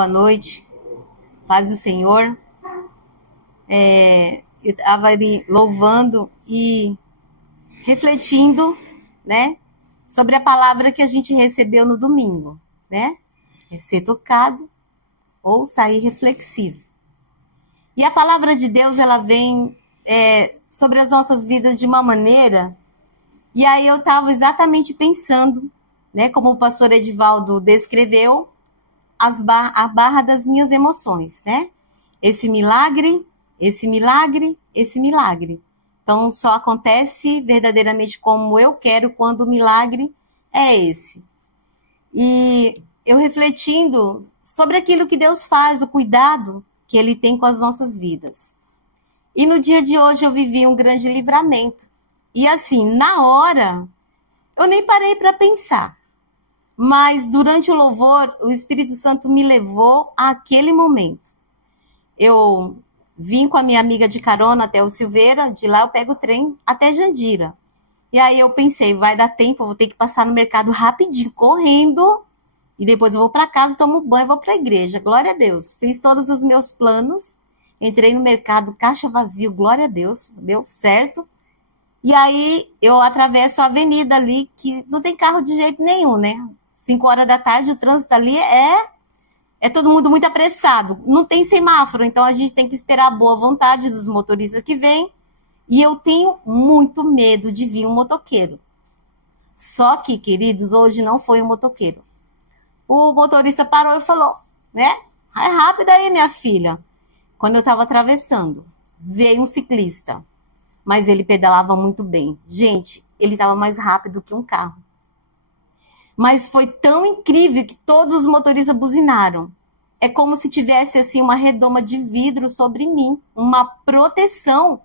boa noite, paz do Senhor. Eu estava ali louvando e refletindo, né, sobre a palavra que a gente recebeu no domingo, né? É ser tocado ou sair reflexivo. E a palavra de Deus, ela vem sobre as nossas vidas de uma maneira, e aí eu estava exatamente pensando, né, como o pastor Edivaldo descreveu, a barra das minhas emoções, né? Esse milagre, esse milagre, esse milagre. Então, só acontece verdadeiramente como eu quero quando o milagre é esse. E eu refletindo sobre aquilo que Deus faz, o cuidado que Ele tem com as nossas vidas. E no dia de hoje eu vivi um grande livramento. E assim, na hora, eu nem parei para pensar. Mas durante o louvor, o Espírito Santo me levou àquele momento. Eu vim com a minha amiga de carona até o Silveira, de lá eu pego o trem até Jandira. E aí eu pensei, vai dar tempo, eu vou ter que passar no mercado rapidinho, correndo, e depois eu vou para casa, tomo banho e vou para a igreja. Glória a Deus. Fiz todos os meus planos, entrei no mercado, caixa vazio, glória a Deus, deu certo. E aí eu atravesso a avenida ali, que não tem carro de jeito nenhum, né? 5 horas da tarde, o trânsito ali é todo mundo muito apressado. Não tem semáforo, então a gente tem que esperar a boa vontade dos motoristas que vêm. E eu tenho muito medo de vir um motoqueiro. Só que, queridos, hoje não foi um motoqueiro. O motorista parou e falou, né? É rápido aí, minha filha. Quando eu estava atravessando, veio um ciclista. Mas ele pedalava muito bem. Gente, ele estava mais rápido que um carro. Mas foi tão incrível que todos os motoristas buzinaram. É como se tivesse assim uma redoma de vidro sobre mim, uma proteção.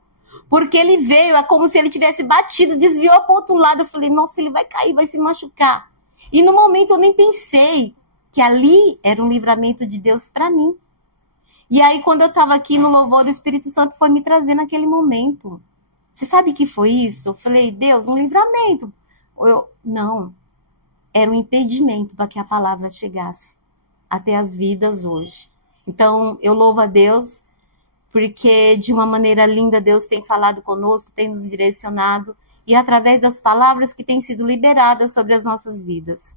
Porque ele veio, é como se ele tivesse batido, desviou para o outro lado. Eu falei, nossa, ele vai cair, vai se machucar. E no momento eu nem pensei que ali era um livramento de Deus para mim. E aí quando eu estava aqui no louvor, o Espírito Santo foi me trazer naquele momento. Você sabe o que foi isso? Eu falei, Deus, um livramento. Não. Era um impedimento para que a palavra chegasse até as vidas hoje. Então, eu louvo a Deus, porque de uma maneira linda Deus tem falado conosco, tem nos direcionado, e através das palavras que têm sido liberadas sobre as nossas vidas.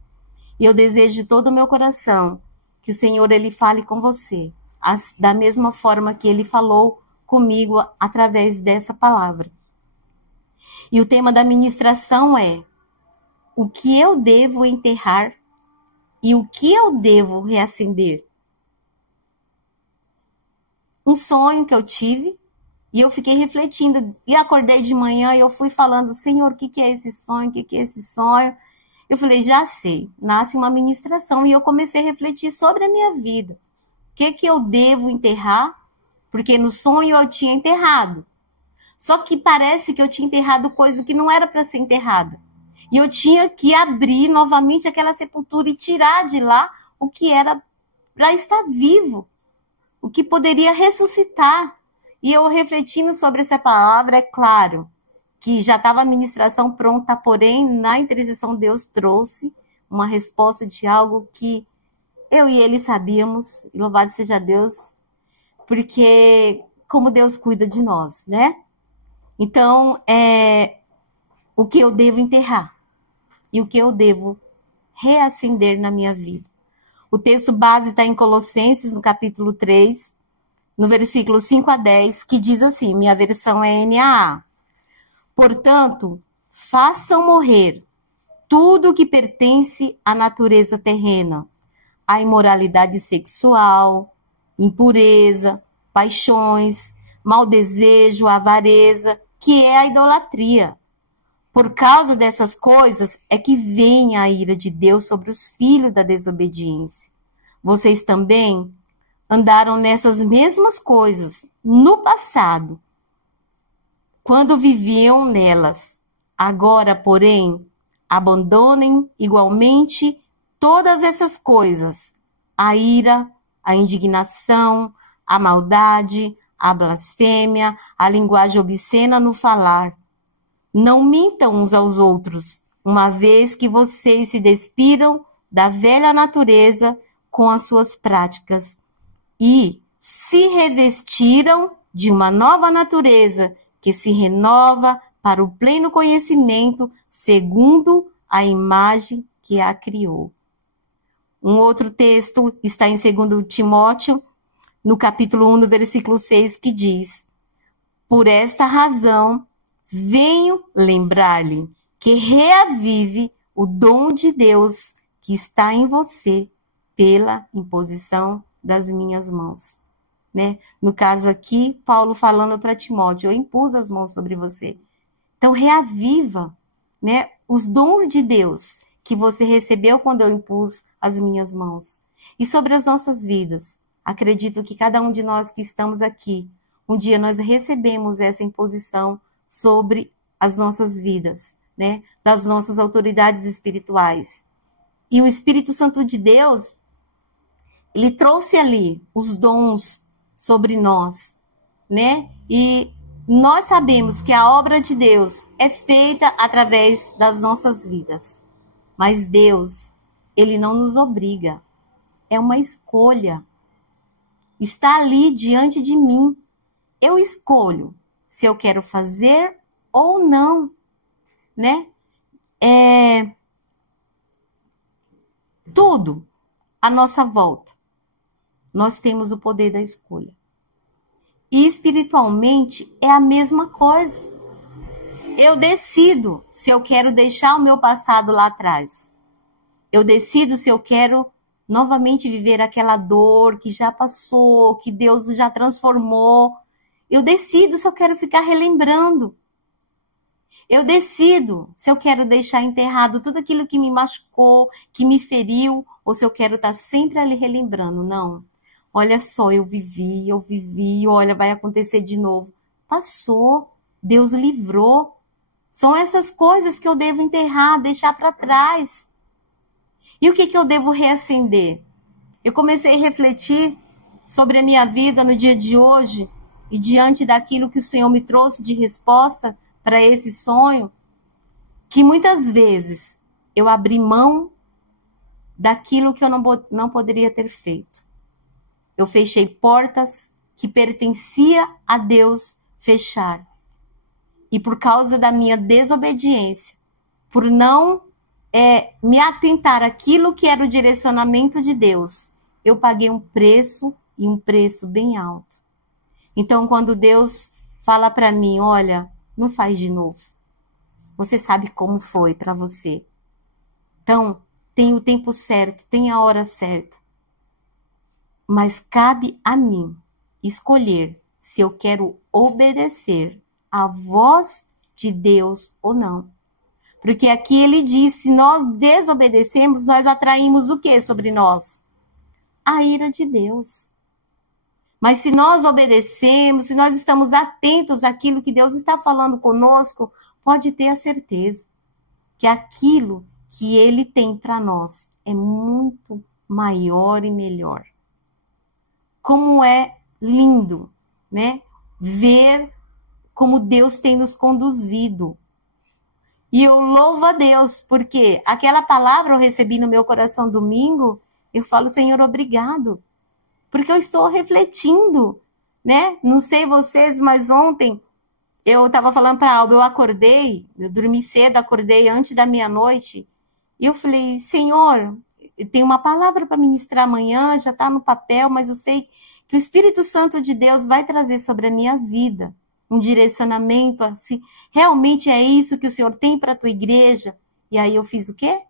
E eu desejo de todo o meu coração que o Senhor, Ele fale com você, da mesma forma que Ele falou comigo através dessa palavra. E o tema da ministração é: o que eu devo enterrar e o que eu devo reacender? Um sonho que eu tive, e eu fiquei refletindo, e acordei de manhã e eu fui falando, Senhor, o que é esse sonho? O que é esse sonho? Eu falei, já sei, nasce uma ministração, e eu comecei a refletir sobre a minha vida. O que eu devo enterrar? Porque no sonho eu tinha enterrado. Só que parece que eu tinha enterrado coisa que não era para ser enterrada. E eu tinha que abrir novamente aquela sepultura e tirar de lá o que era para estar vivo, o que poderia ressuscitar. E eu refletindo sobre essa palavra, é claro que já estava a ministração pronta, porém, na intercessão, Deus trouxe uma resposta de algo que eu e ele sabíamos, e louvado seja Deus, porque como Deus cuida de nós, né? Então, o que eu devo enterrar e o que eu devo reacender na minha vida. O texto base está em Colossenses, no capítulo 3, no versículo 5 a 10, que diz assim, minha versão é NAA. Portanto, façam morrer tudo que pertence à natureza terrena, a imoralidade sexual, impureza, paixões, mau desejo, avareza, que é a idolatria. Por causa dessas coisas é que vem a ira de Deus sobre os filhos da desobediência. Vocês também andaram nessas mesmas coisas no passado, quando viviam nelas. Agora, porém, abandonem igualmente todas essas coisas: a ira, a indignação, a maldade, a blasfêmia, a linguagem obscena no falar. Não mintam uns aos outros, uma vez que vocês se despiram da velha natureza com as suas práticas e se revestiram de uma nova natureza que se renova para o pleno conhecimento segundo a imagem que a criou. Um outro texto está em 2 Timóteo, no capítulo 1, no versículo 6, que diz: por esta razão, venho lembrar-lhe que reavive o dom de Deus que está em você pela imposição das minhas mãos. Né? No caso aqui, Paulo falando para Timóteo, eu impus as mãos sobre você. Então, reaviva, né, os dons de Deus que você recebeu quando eu impus as minhas mãos. E sobre as nossas vidas, acredito que cada um de nós que estamos aqui, um dia nós recebemos essa imposição sobre as nossas vidas, né, das nossas autoridades espirituais. E o Espírito Santo de Deus, ele trouxe ali os dons sobre nós, né? E nós sabemos que a obra de Deus é feita através das nossas vidas. Mas Deus, ele não nos obriga. É uma escolha. Está ali diante de mim. Eu escolho se eu quero fazer ou não, né? Tudo à nossa volta. Nós temos o poder da escolha. E espiritualmente é a mesma coisa. Eu decido se eu quero deixar o meu passado lá atrás. Eu decido se eu quero novamente viver aquela dor que já passou, que Deus já transformou. Eu decido se eu quero ficar relembrando. Eu decido se eu quero deixar enterrado tudo aquilo que me machucou, que me feriu, ou se eu quero estar sempre ali relembrando. Não. Olha só, eu vivi, olha, vai acontecer de novo. Passou, Deus livrou. São essas coisas que eu devo enterrar, deixar para trás. E o que eu devo reacender? Eu comecei a refletir sobre a minha vida no dia de hoje e diante daquilo que o Senhor me trouxe de resposta para esse sonho, que muitas vezes eu abri mão daquilo que eu não poderia ter feito. Eu fechei portas que pertencia a Deus fechar. E por causa da minha desobediência, por não me atentar àquilo que era o direcionamento de Deus, eu paguei um preço, e um preço bem alto. Então, quando Deus fala para mim, olha, não faz de novo. Você sabe como foi para você. Então, tem o tempo certo, tem a hora certa. Mas cabe a mim escolher se eu quero obedecer à voz de Deus ou não. Porque aqui ele diz, se nós desobedecemos, nós atraímos o que sobre nós? A ira de Deus. Mas se nós obedecemos, se nós estamos atentos àquilo que Deus está falando conosco, pode ter a certeza que aquilo que ele tem para nós é muito maior e melhor. Como é lindo, né? Ver como Deus tem nos conduzido. E eu louvo a Deus, porque aquela palavra eu recebi no meu coração domingo, eu falo, Senhor, obrigado. Porque eu estou refletindo, né? Não sei vocês, mas ontem eu estava falando para a Alba, eu acordei, eu dormi cedo, acordei antes da meia-noite, e eu falei, Senhor, tem uma palavra para ministrar amanhã, já está no papel, mas eu sei que o Espírito Santo de Deus vai trazer sobre a minha vida um direcionamento, assim, realmente é isso que o Senhor tem para a tua igreja? E aí eu fiz o quê?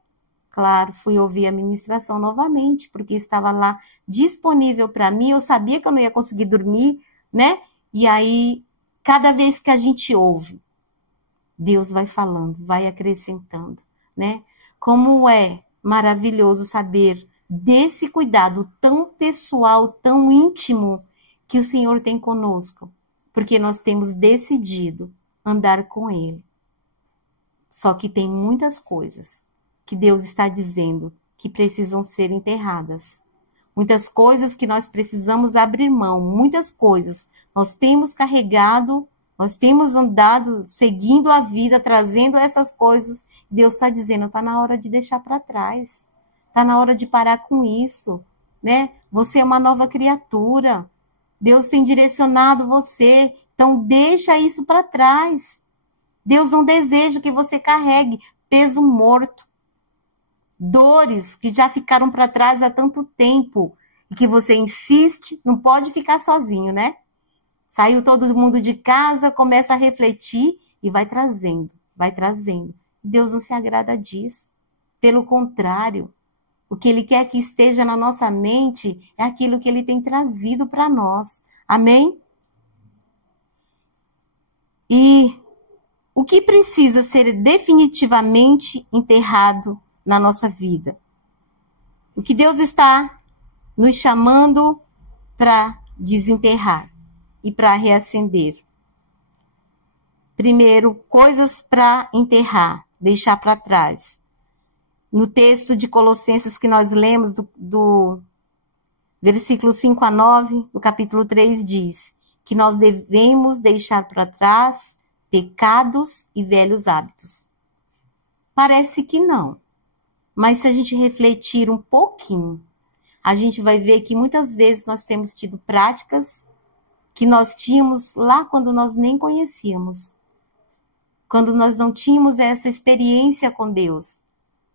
Claro, fui ouvir a ministração novamente, porque estava lá disponível para mim, eu sabia que eu não ia conseguir dormir, né? E aí, cada vez que a gente ouve, Deus vai falando, vai acrescentando, né? Como é maravilhoso saber desse cuidado tão pessoal, tão íntimo que o Senhor tem conosco, porque nós temos decidido andar com Ele. Só que tem muitas coisas que Deus está dizendo que precisam ser enterradas. Muitas coisas que nós precisamos abrir mão, muitas coisas nós temos carregado, nós temos andado, seguindo a vida, trazendo essas coisas. Deus está dizendo, está na hora de deixar para trás. Está na hora de parar com isso. né? Você é uma nova criatura. Deus tem direcionado você. Então, deixa isso para trás. Deus não deseja que você carregue peso morto. Dores que já ficaram para trás há tanto tempo. E que você insiste, não pode ficar sozinho, né? Saiu todo mundo de casa, começa a refletir e vai trazendo, vai trazendo. Deus não se agrada disso. Pelo contrário, o que Ele quer que esteja na nossa mente é aquilo que Ele tem trazido para nós. Amém? E o que precisa ser definitivamente enterrado na nossa vida? O que Deus está nos chamando para desenterrar e para reacender. Primeiro, coisas para enterrar, deixar para trás. No texto de Colossenses que nós lemos, do versículo 5 a 9, do capítulo 3, diz que nós devemos deixar para trás pecados e velhos hábitos. Parece que não, mas se a gente refletir um pouquinho, a gente vai ver que muitas vezes nós temos tido práticas que nós tínhamos lá quando nós nem conhecíamos. Quando nós não tínhamos essa experiência com Deus.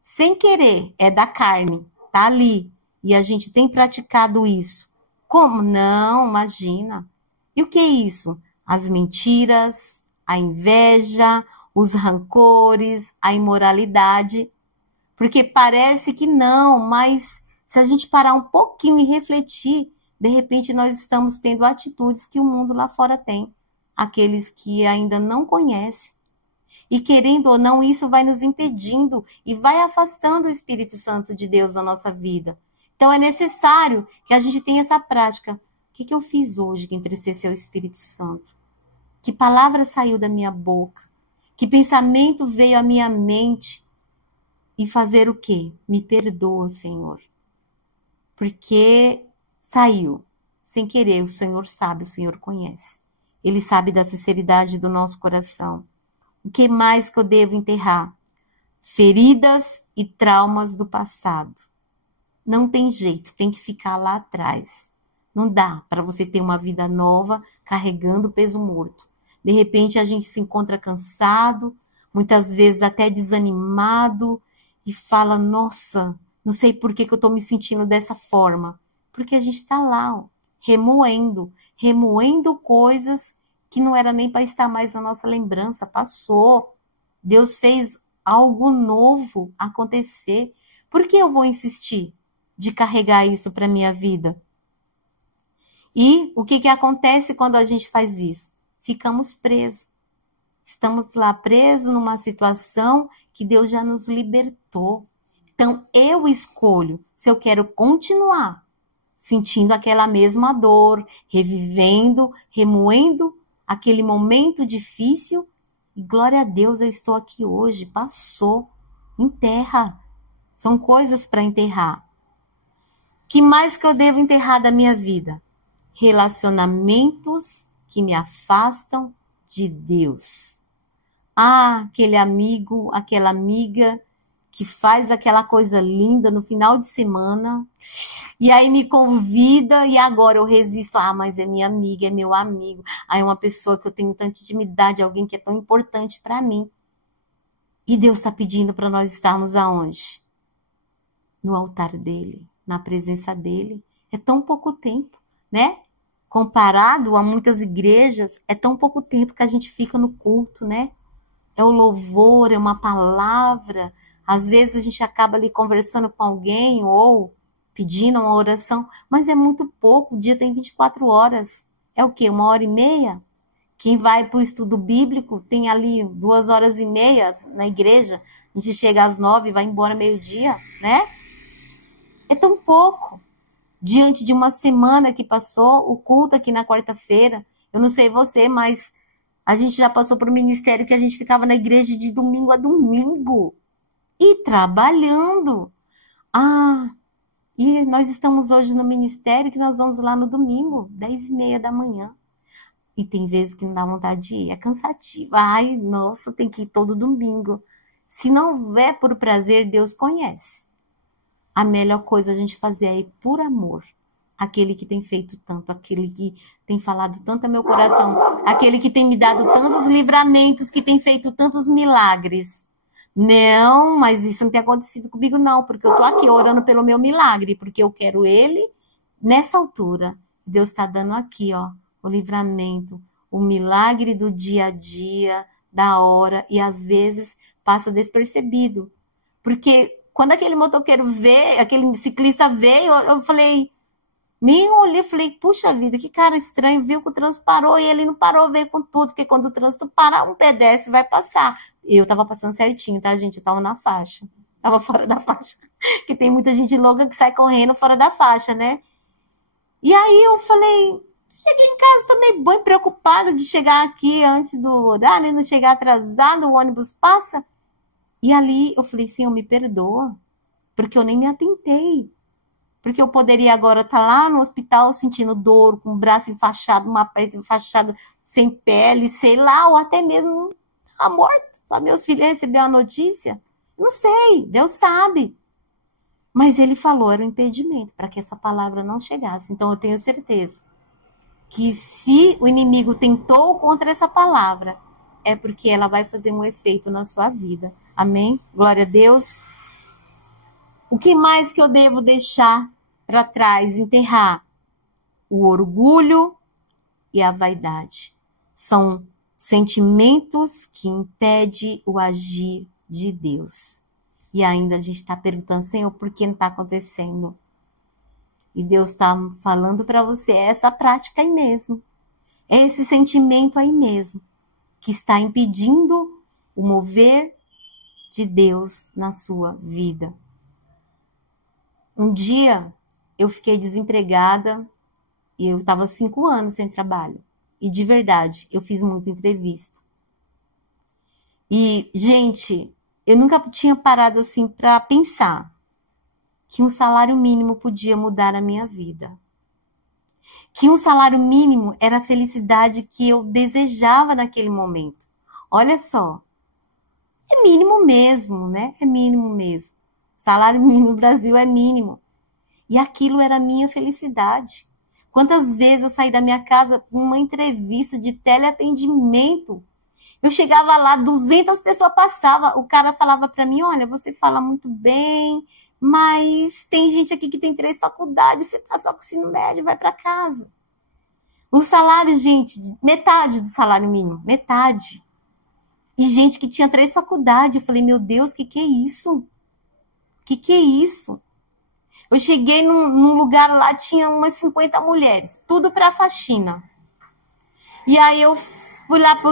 Sem querer, é da carne, tá ali. E a gente tem praticado isso. Como? Não, imagina. E o que é isso? As mentiras, a inveja, os rancores, a imoralidade. Porque parece que não, mas se a gente parar um pouquinho e refletir, de repente nós estamos tendo atitudes que o mundo lá fora tem. Aqueles que ainda não conhecem. E querendo ou não, isso vai nos impedindo e vai afastando o Espírito Santo de Deus da nossa vida. Então é necessário que a gente tenha essa prática. O que eu fiz hoje que entristeceu o Espírito Santo? Que palavra saiu da minha boca? Que pensamento veio à minha mente? E fazer o quê? Me perdoa, Senhor. Porque saiu. Sem querer, o Senhor sabe, o Senhor conhece. Ele sabe da sinceridade do nosso coração. O que mais que eu devo enterrar? Feridas e traumas do passado. Não tem jeito, tem que ficar lá atrás. Não dá para você ter uma vida nova carregando peso morto. De repente a gente se encontra cansado, muitas vezes até desanimado e fala, nossa, não sei por que eu estou me sentindo dessa forma. Porque a gente está lá, ó, remoendo coisas que não era nem para estar mais na nossa lembrança, passou. Deus fez algo novo acontecer. Por que eu vou insistir de carregar isso para a minha vida? E o que acontece quando a gente faz isso? Ficamos presos. Estamos lá presos numa situação que Deus já nos libertou. Então, eu escolho se eu quero continuar sentindo aquela mesma dor, revivendo, remoendo aquele momento difícil, e glória a Deus, eu estou aqui hoje, passou, enterra. São coisas para enterrar. Que mais que eu devo enterrar da minha vida? Relacionamentos que me afastam de Deus. Ah, aquele amigo, aquela amiga que faz aquela coisa linda no final de semana, e aí me convida, e agora eu resisto. Ah, mas é minha amiga, é meu amigo. Ah, é uma pessoa que eu tenho tanta intimidade, alguém que é tão importante para mim. E Deus está pedindo para nós estarmos aonde? No altar dele, na presença dele. É tão pouco tempo, né? Comparado a muitas igrejas, é tão pouco tempo que a gente fica no culto, né? É o louvor, é uma palavra. Às vezes a gente acaba ali conversando com alguém ou pedindo uma oração, mas é muito pouco, o dia tem 24 horas. É o quê? 1h30? Quem vai para o estudo bíblico tem ali 2h30 na igreja, a gente chega às 9 e vai embora meio-dia, né? É tão pouco. Diante de uma semana que passou, o culto aqui na quarta-feira, eu não sei você, mas a gente já passou por um ministério que a gente ficava na igreja de domingo a domingo. E trabalhando. Ah, e nós estamos hoje no ministério que nós vamos lá no domingo, 10h30 da manhã. E tem vezes que não dá vontade de ir, é cansativo. Ai, nossa, tem que ir todo domingo. Se não houver por prazer, Deus conhece. a melhor coisa a gente fazer é ir por amor. Aquele que tem feito tanto, aquele que tem falado tanto ao meu coração, aquele que tem me dado tantos livramentos, que tem feito tantos milagres. Não, mas isso não tem acontecido comigo não, porque eu tô aqui orando pelo meu milagre, porque eu quero ele nessa altura. Deus está dando aqui, ó, o livramento, o milagre do dia a dia, da hora, e às vezes passa despercebido. Porque quando aquele motoqueiro veio, aquele ciclista veio, eu falei, nem olhei, falei, puxa vida, que cara estranho, viu que o trânsito parou e ele não parou, veio com tudo, porque quando o trânsito para, um pedestre vai passar. Eu tava passando certinho, tá, gente? Eu tava na faixa, tava fora da faixa. Que tem muita gente louca que sai correndo fora da faixa, né? E aí eu falei, cheguei em casa, tô meio bem preocupada de chegar aqui antes do horário, não chegar atrasado, o ônibus passa. E ali eu falei, Senhor, me perdoa, porque eu nem me atentei. Porque eu poderia agora estar lá no hospital sentindo dor, com o braço enfaixado, uma perna enfaixada, sem pele, sei lá, ou até mesmo a morte. Só meus filhos receberam a notícia. Não sei, Deus sabe. Mas ele falou, era um impedimento para que essa palavra não chegasse. Então eu tenho certeza que se o inimigo tentou contra essa palavra, é porque ela vai fazer um efeito na sua vida. Amém? Glória a Deus. O que mais que eu devo deixar para trás, enterrar? O orgulho e a vaidade. São sentimentos que impedem o agir de Deus. E ainda a gente está perguntando, Senhor, por que não está acontecendo? E Deus está falando para você, é essa prática aí mesmo. É esse sentimento aí mesmo, que está impedindo o mover de Deus na sua vida. Um dia eu fiquei desempregada e eu estava 5 anos sem trabalho. E de verdade, eu fiz muita entrevista. E, gente, eu nunca tinha parado assim para pensar que um salário mínimo podia mudar a minha vida. Que um salário mínimo era a felicidade que eu desejava naquele momento. Olha só, é mínimo mesmo, né? É mínimo mesmo. Salário mínimo no Brasil é mínimo. E aquilo era a minha felicidade. Quantas vezes eu saí da minha casa para uma entrevista de teleatendimento. Eu chegava lá, 200 pessoas passavam. O cara falava para mim, olha, você fala muito bem, mas tem gente aqui que tem 3 faculdades, você tá só com o ensino médio, vai para casa. O salário, gente, metade do salário mínimo, metade. E gente que tinha 3 faculdades. Eu falei, meu Deus, que é isso? Que é isso? Eu cheguei num lugar lá, tinha umas 50 mulheres, tudo para faxina. E aí eu fui lá para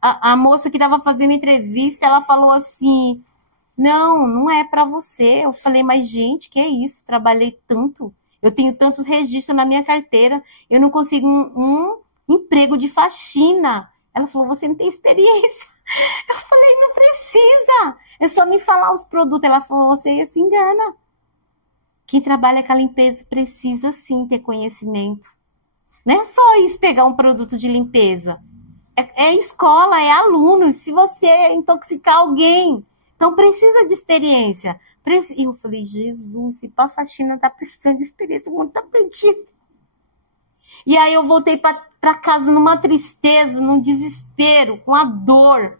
a moça que estava fazendo entrevista, ela falou assim, não é para você. Eu falei, mas gente, que é isso? Trabalhei tanto, eu tenho tantos registros na minha carteira, eu não consigo um emprego de faxina. Ela falou, você não tem experiência. Eu falei, não precisa, é só me falar os produtos. Ela falou, você se engana. Quem trabalha com a limpeza precisa sim ter conhecimento. Não é só isso, pegar um produto de limpeza. É escola, é aluno. Se você intoxicar alguém, então precisa de experiência. E eu falei, Jesus, se para faxina tá precisando de experiência, o mundo tá perdido. E aí eu voltei para casa numa tristeza, num desespero, com a dor.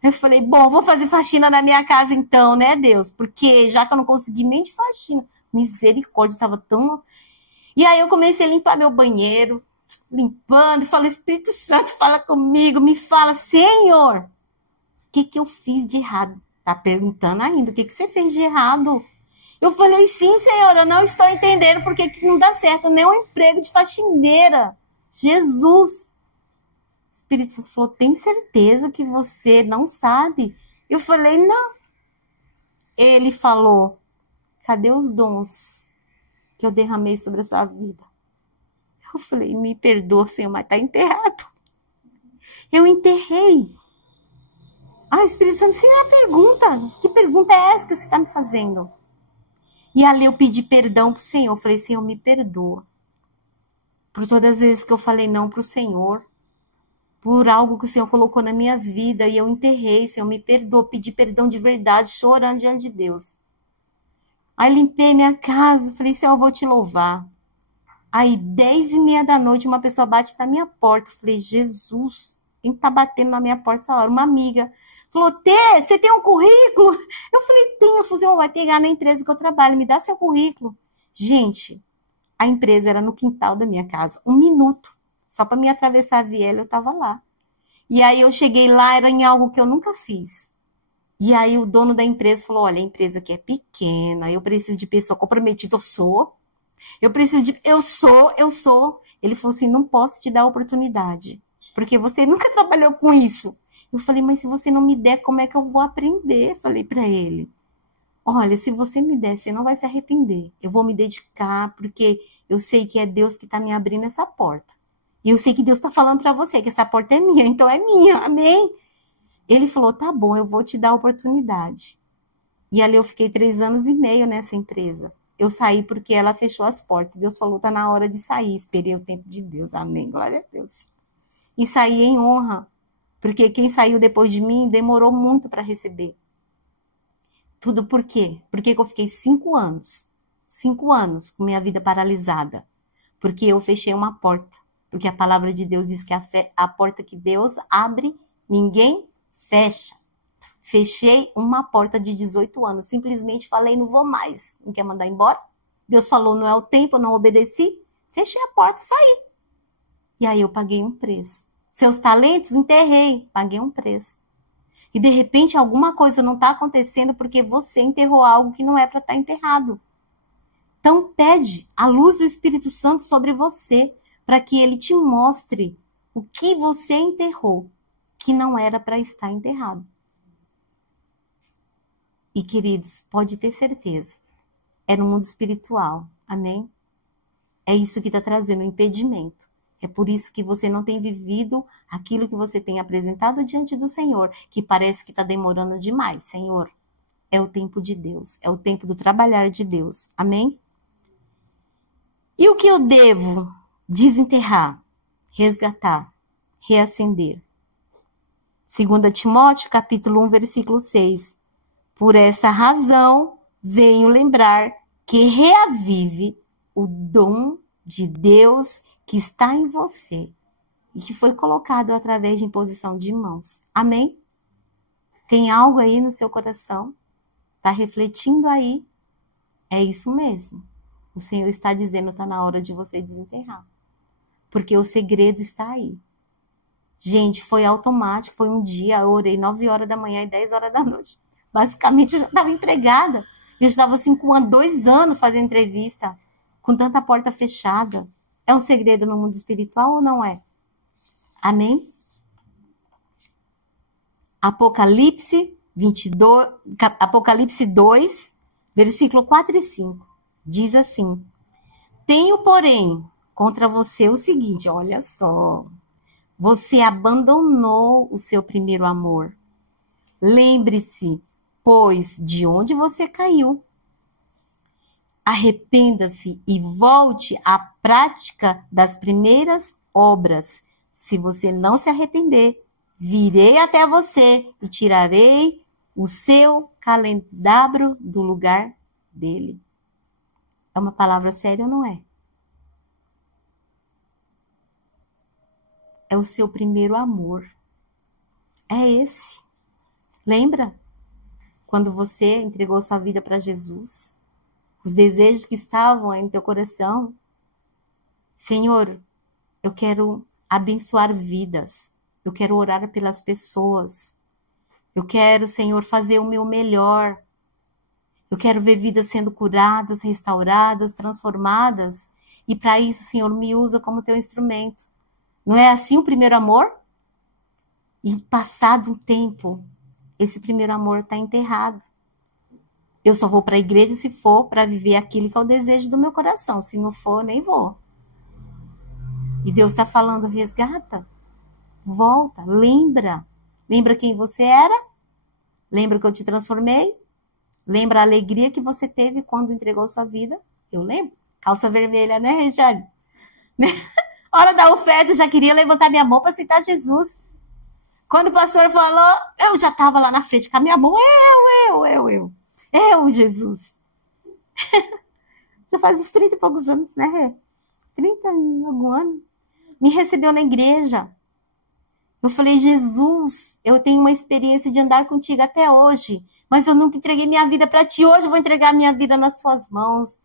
Eu falei, bom, vou fazer faxina na minha casa então, né, Deus? Porque já que eu não consegui nem de faxina, misericórdia, estava tão... E aí eu comecei a limpar meu banheiro, limpando, e falei, Espírito Santo, fala comigo, me fala, Senhor, o que eu fiz de errado? Tá perguntando ainda, o que você fez de errado? Eu falei, sim, Senhor, eu não estou entendendo porque que não dá certo nem um emprego de faxineira. Jesus! O Espírito Santo falou, tem certeza que você não sabe? Eu falei, não. Ele falou, cadê os dons que eu derramei sobre a sua vida? Eu falei, me perdoa, Senhor, mas está enterrado. Eu enterrei. Ah, Espírito Santo, sim, é a pergunta. Que pergunta é essa que você está me fazendo? E ali eu pedi perdão para o Senhor. Eu falei, Senhor, me perdoa. Por todas as vezes que eu falei não para o Senhor. Por algo que o Senhor colocou na minha vida e eu enterrei. Senhor, me perdoa. Pedi perdão de verdade, chorando diante de Deus. Aí limpei minha casa, falei, Senhor, eu vou te louvar. Aí, 10h30 da noite, uma pessoa bate na minha porta. Eu falei, Jesus, quem tá batendo na minha porta essa hora? Uma amiga. Falou, Tê, você tem um currículo? Eu falei, tenho. Eu falei, vai pegar na empresa que eu trabalho, me dá seu currículo. Gente, a empresa era no quintal da minha casa. 1 minuto. Só para me atravessar a viela, eu tava lá. E aí eu cheguei lá, era em algo que eu nunca fiz. E aí o dono da empresa falou, olha, a empresa aqui é pequena, eu preciso de pessoa comprometida, eu sou. Eu sou. Ele falou assim, não posso te dar oportunidade, porque você nunca trabalhou com isso. Eu falei, mas se você não me der, como é que eu vou aprender? Falei para ele, olha, se você me der, você não vai se arrepender. Eu vou me dedicar, porque eu sei que é Deus que está me abrindo essa porta. E eu sei que Deus está falando para você que essa porta é minha, então é minha, amém? Ele falou, tá bom, eu vou te dar a oportunidade. E ali eu fiquei 3 anos e meio nessa empresa. Eu saí porque ela fechou as portas. Deus falou, tá na hora de sair. Esperei o tempo de Deus, amém, glória a Deus. E saí em honra, porque quem saiu depois de mim demorou muito para receber. Tudo por quê? Porque eu fiquei 5 anos. 5 anos com minha vida paralisada. Porque eu fechei uma porta. Porque a palavra de Deus diz que a porta que Deus abre, ninguém fecha. Fechei uma porta de 18 anos. Simplesmente falei, não vou mais. Não quer mandar embora? Deus falou, não é o tempo, eu não obedeci. Fechei a porta e saí. E aí eu paguei um preço. Seus talentos, enterrei. Paguei um preço. E de repente alguma coisa não está acontecendo porque você enterrou algo que não é para estar enterrado. Então pede a luz do Espírito Santo sobre você, para que ele te mostre o que você enterrou, que não era para estar enterrado. E, queridos, pode ter certeza, é no mundo espiritual, amém? É isso que está trazendo o impedimento. É por isso que você não tem vivido aquilo que você tem apresentado diante do Senhor, que parece que está demorando demais. Senhor, é o tempo de Deus, é o tempo do trabalhar de Deus, amém? E o que eu devo desenterrar, resgatar, reacender? 2 Timóteo, capítulo 1, versículo 6. Por essa razão, venho lembrar que reavive o dom de Deus que está em você e que foi colocado através de imposição de mãos. Amém? Tem algo aí no seu coração? Está refletindo aí? É isso mesmo. O Senhor está dizendo, está na hora de você desenterrar. Porque o segredo está aí. Gente, foi automático, foi um dia, eu orei 9 horas da manhã e 10 horas da noite. Basicamente, eu já estava empregada. Eu estava assim, com 2 anos fazendo entrevista, com tanta porta fechada. É um segredo no mundo espiritual ou não é? Amém? Apocalipse 2, versículo 4 e 5. Diz assim: tenho, porém, contra você o seguinte, olha só. Você abandonou o seu primeiro amor. Lembre-se, pois, de onde você caiu. Arrependa-se e volte à prática das primeiras obras. Se você não se arrepender, virei até você e tirarei o seu calendário do lugar dele. É uma palavra séria ou não é? É o seu primeiro amor. É esse. Lembra? Quando você entregou sua vida para Jesus, os desejos que estavam aí no teu coração. Senhor, eu quero abençoar vidas. Eu quero orar pelas pessoas. Eu quero, Senhor, fazer o meu melhor. Eu quero ver vidas sendo curadas, restauradas, transformadas. E para isso, Senhor, me usa como teu instrumento. Não é assim o primeiro amor? E passado um tempo, esse primeiro amor está enterrado. Eu só vou para a igreja se for para viver aquilo que é o desejo do meu coração. Se não for, nem vou. E Deus está falando, resgata, volta, lembra. Lembra quem você era? Lembra que eu te transformei? Lembra a alegria que você teve quando entregou sua vida? Eu lembro. Calça vermelha, né, Regiane? Hora da oferta, eu já queria levantar minha mão para citar Jesus. Quando o pastor falou, eu já estava lá na frente com a minha mão. Eu, Jesus. Já faz uns 30 e poucos anos, né, Rê? 30 e algum ano. Me recebeu na igreja. Eu falei, Jesus, eu tenho uma experiência de andar contigo até hoje, mas eu nunca entreguei minha vida para ti. Hoje eu vou entregar minha vida nas tuas mãos.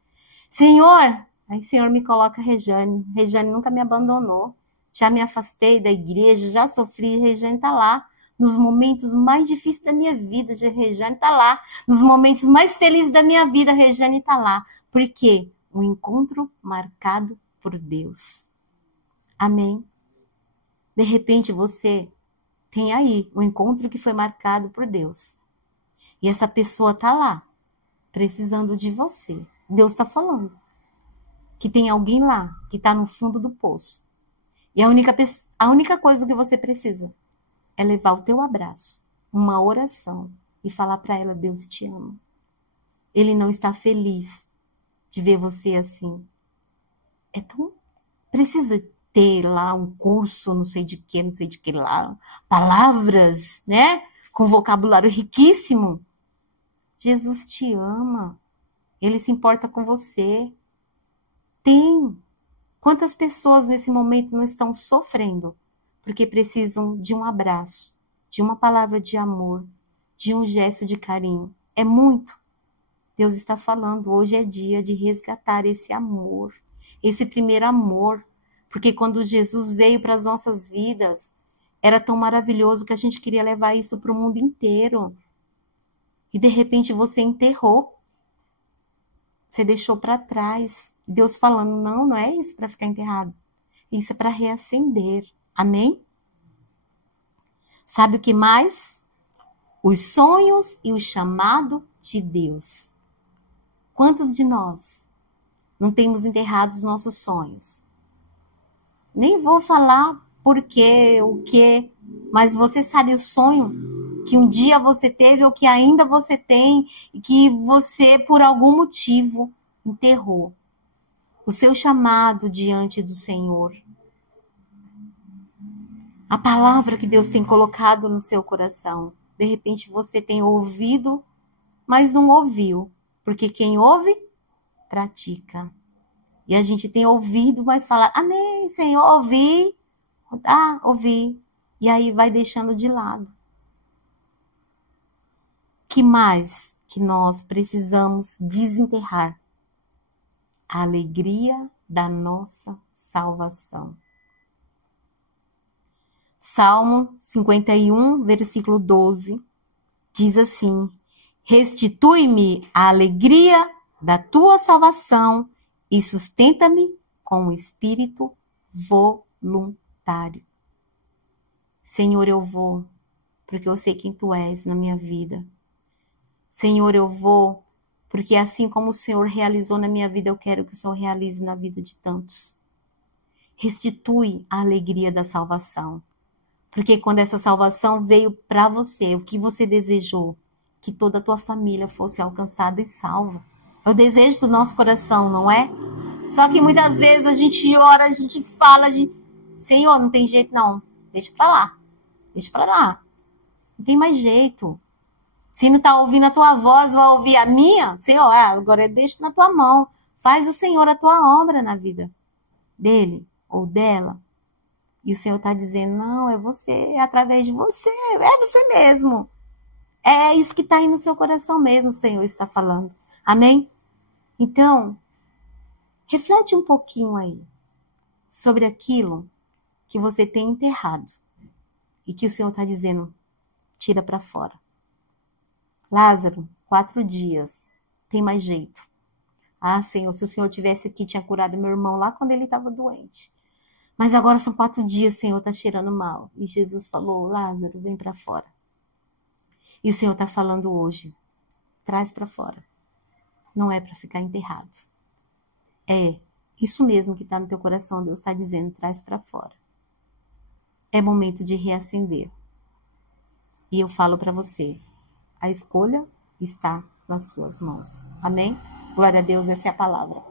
Senhor, aí o Senhor me coloca Rejane. Rejane nunca me abandonou. Já me afastei da igreja, já sofri. Rejane está lá. Nos momentos mais difíceis da minha vida, Rejane está lá. Nos momentos mais felizes da minha vida, Rejane está lá. Por quê? Um encontro marcado por Deus. Amém? De repente você tem aí um encontro que foi marcado por Deus. E essa pessoa está lá, precisando de você. Deus está falando que tem alguém lá que está no fundo do poço. E a única coisa que você precisa é levar o teu abraço, uma oração e falar para ela, Deus te ama. Ele não está feliz de ver você assim. Precisa ter lá um curso, não sei de que lá, palavras, né? Com vocabulário riquíssimo. Jesus te ama. Ele se importa com você. Tem. Quantas pessoas nesse momento não estão sofrendo porque precisam de um abraço, de uma palavra de amor, de um gesto de carinho? É muito. Deus está falando, hoje é dia de resgatar esse amor, esse primeiro amor, porque quando Jesus veio para as nossas vidas, era tão maravilhoso que a gente queria levar isso para o mundo inteiro. E de repente você enterrou, você deixou para trás. Deus falando, não é isso para ficar enterrado. Isso é para reacender. Amém? Sabe o que mais? Os sonhos e o chamado de Deus. Quantos de nós não temos enterrado os nossos sonhos? Nem vou falar por quê, o quê, mas você sabe o sonho que um dia você teve ou que ainda você tem e que você, por algum motivo, enterrou. O seu chamado diante do Senhor. A palavra que Deus tem colocado no seu coração. De repente você tem ouvido, mas não ouviu. Porque quem ouve, pratica. E a gente tem ouvido, mas fala, amém, Senhor, ouvi. Ah, ouvi. E aí vai deixando de lado. Que mais que nós precisamos desenterrar? A alegria da nossa salvação. Salmo 51, versículo 12, diz assim, restitui-me a alegria da tua salvação e sustenta-me com o espírito voluntário. Senhor, eu vou, porque eu sei quem tu és na minha vida. Senhor, eu vou, porque assim como o Senhor realizou na minha vida, eu quero que o Senhor realize na vida de tantos. Restitui a alegria da salvação. Porque quando essa salvação veio para você, o que você desejou? Que toda a tua família fosse alcançada e salva. É o desejo do nosso coração, não é? Só que muitas vezes a gente ora, a gente fala de Senhor, não tem jeito não. Deixa para lá. Deixa para lá. Não tem mais jeito. Se não está ouvindo a tua voz, vai ouvir a minha? Senhor, agora deixa na tua mão. Faz o Senhor a tua obra na vida dele ou dela. E o Senhor está dizendo, não, é você, é através de você, é você mesmo. É isso que está aí no seu coração mesmo, o Senhor está falando. Amém? Então, reflete um pouquinho aí sobre aquilo que você tem enterrado e que o Senhor está dizendo, tira para fora. Lázaro, 4 dias, tem mais jeito. Ah, Senhor, se o Senhor tivesse aqui, tinha curado meu irmão lá quando ele estava doente. Mas agora são 4 dias, Senhor, está cheirando mal. E Jesus falou, Lázaro, vem para fora. E o Senhor está falando hoje, traz para fora. Não é para ficar enterrado. É isso mesmo que está no teu coração, Deus está dizendo, traz para fora. É momento de reacender. E eu falo para você, a escolha está nas suas mãos. Amém? Glória a Deus, essa é a palavra.